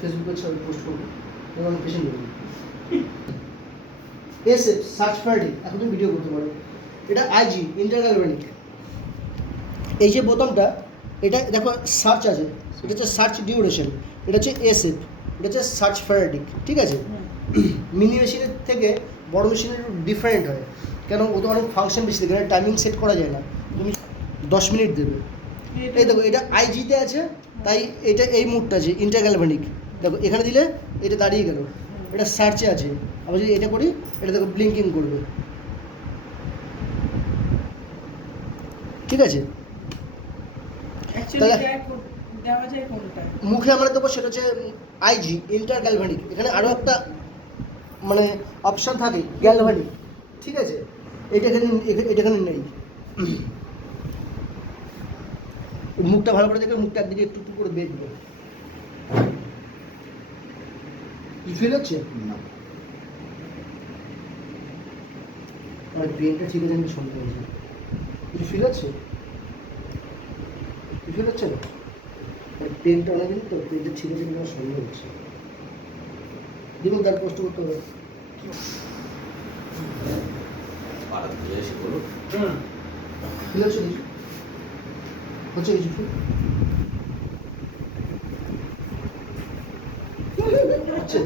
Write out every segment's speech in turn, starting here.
ফেসবুকে পোস্ট করবো, আমি পেশেন্ট করবো। এসএফ সার্চ ফ্যাডিং, এখন তুমি ভিডিও করতে পারো। এটা আইজি ইন্টারগ্যালভানিক। এই যে বোতামটা, এটা দেখো সার্চ আছে, এটা হচ্ছে সার্চ ডিউরেশন, এটা হচ্ছে এসএফ, এটা হচ্ছে সার্চ ফ্যারাডিক, ঠিক আছে? মিনি মেশিনের থেকে বড় মেশিনের ডিফারেন্ট হয়, কেন ওটা অনেক ফাংশন বেশি থাকে, এটা টাইমিং সেট করা যায় না, তুমি 10 মিনিট দেবে। এই দেখো এটা আইজিতে আছে, তাই এটা এই মুডটা আছে ইন্টারগ্যালভানিক। দেখো এখানে দিলে এটা দাঁড়িয়ে গেল, এটা সার্চে আছে। আবার যদি এটা করি, এটা দেখো ব্লিঙ্কিং করবে, ঠিক আছে? তাহলে মুখে আমরা দেবো, সেটা হচ্ছে আইজি ইন্টারগ্যালভানিক। এখানে আরও একটা মানে অপশান থাকে গ্যালভানিক, ঠিক আছে? এটা এখানে নেই। মুখটা ভালো করে দেখবে, মুখটা একদিকে একটু একটু করে দেখবে। কি ফিল হচ্ছে? না, আমার ব্রেনটা ঠিক আছে, আমি শুনতে পাচ্ছি। কিছু ফিল হচ্ছে? কি ফিল হচ্ছে না? পেনটা অনেকদিন তো, পেনটা ঠিক আছে কিনা সন্দেহ হচ্ছে। দেখুন তার কষ্ট করতে হবে। ফিল হচ্ছে কিছু? হচ্ছে কিছু ফিল? হচ্ছে?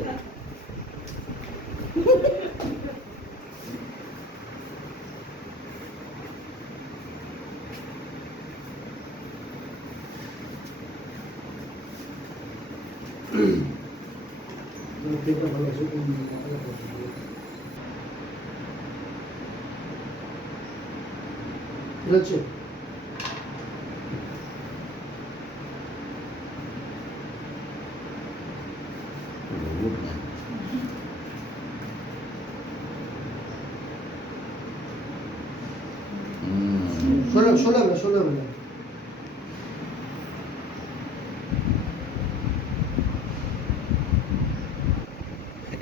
পেনটা ভালো আছে, ফিল হচ্ছে? ষোলো হবে না।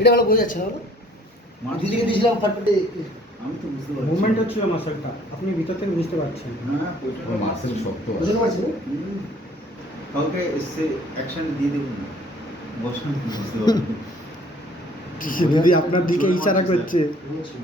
এটা ভালো বোঝা যাচ্ছে না, বলো? দিদিকে দিয়েছিলাম ফাটফাটে, আমি তো বুঝতে পারছি মুভমেন্ট হচ্ছিল মাসলটা, আপনি ভিতর থেকে বুঝতে পারছেন। হ্যাঁ, মাসেল শক্ত আছে। বুঝতে পারছি না? কাউকে এসে অ্যাকশন দিয়ে দেবো না, বসান বুঝতে পারছি। দিদি আপনার দিকে ইশারা করছে। বুঝছি।